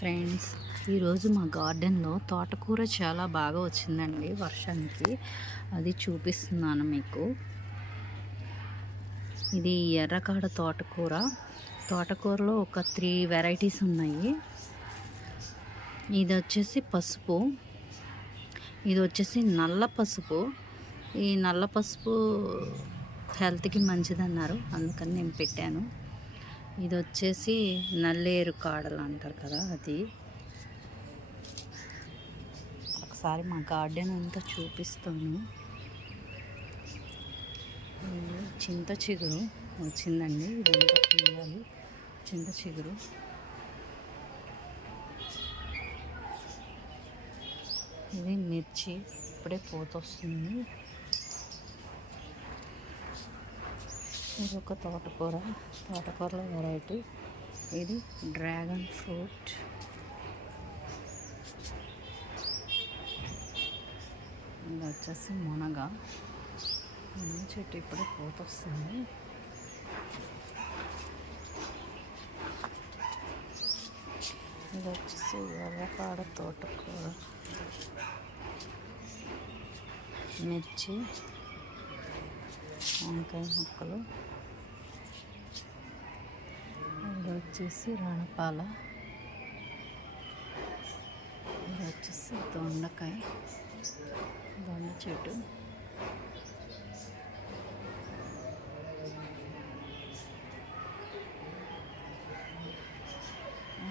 Friends, ఈరోజు మా గార్డెన్లో తోటకూర చాలా బాగా వచ్చిందండి వర్షానికి. అది చూపిస్తున్నాను మీకు. ఇది ఎర్రకాడ తోటకూర. తోటకూరలో ఒక 3 వెరైటీస్ ఉన్నాయి. ఇది వచ్చేసి పసుపు, ఇది వచ్చేసి నల్ల పసుపు. ఈ నల్ల పసుపు హెల్త్కి మంచిదన్నారు, అందుకని నేను పెట్టాను. ఇది వచ్చేసి నల్లేరు కాడలు అంటారు కదా, అది. ఒకసారి మా గార్డెన్ అంతా చూపిస్తాను. చింత చిగురు వచ్చిందండి, ఇదంతా తీయాలి. చింత చిగురు, ఇది మిర్చి ఇప్పుడే పోతొస్తుంది. ఇది ఒక తోటకూరలో వెరైటీ. ఇది డ్రాగన్ ఫ్రూట్. ఇది వచ్చేసి మునగ చెట్టు ఇప్పుడే పోతొస్తుంది. ఇది వచ్చేసి ఎర్రకాడ తోటకూర, మిర్చి, వంకాయ ముక్కలు. ఇది వచ్చేసి రణపాల. ఇది వచ్చేసి దొండ చెట్టు.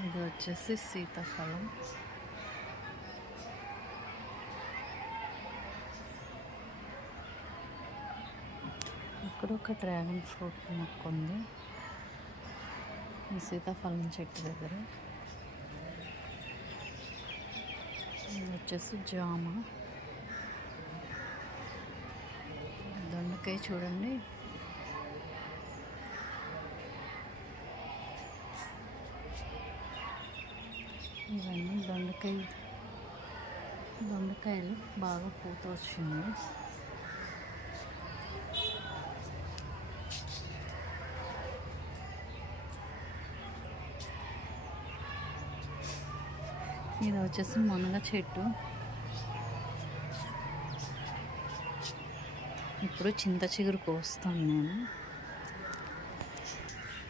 ఇది వచ్చేసి సీతాఫలం. ఇక్కడ ఒక డ్రాగన్ ఫ్రూట్ మొక్క ఉంది ఈ సీతాఫలం చెట్టు దగ్గర. ఇది వచ్చేసి జామ. దొండకాయ చూడండి. ఇవన్నీ దొండకాయలు బాగా పూత వచ్చింది. ఇది వచ్చేసి మునగ చెట్టు. ఇప్పుడు చింత చిగురు కోస్తాను నేను.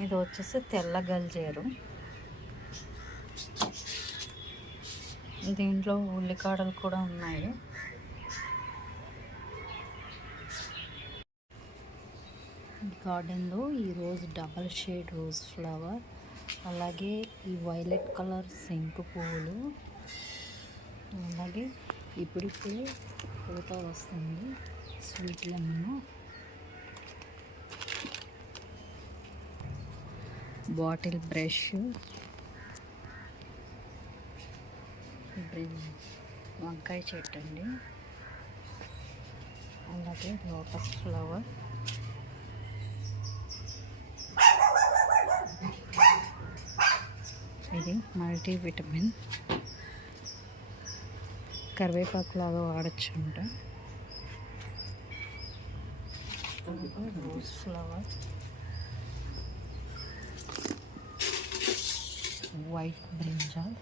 ఇది వచ్చేసి తెల్ల గల్జేరు. దీంట్లో ఉల్లికాడలు కూడా ఉన్నాయి. గార్డెన్లో ఈరోజు డబల్ షేడ్ రోజ్ ఫ్లవర్, అలాగే ఈ వైలెట్ కలర్ శంకు పువ్వులు, అలాగే ఇప్పుడిప్పుడే పూత వస్తుంది స్వీట్ లెమన్, బాటిల్ బ్రష్, వంకాయ చెట్టు అండి, అలాగే లోటస్ ఫ్లవర్, ఇది మల్టీవిటమిన్, కరివేపాకు లాగా వాడచ్చు అంట. Rose flower, white brinjal,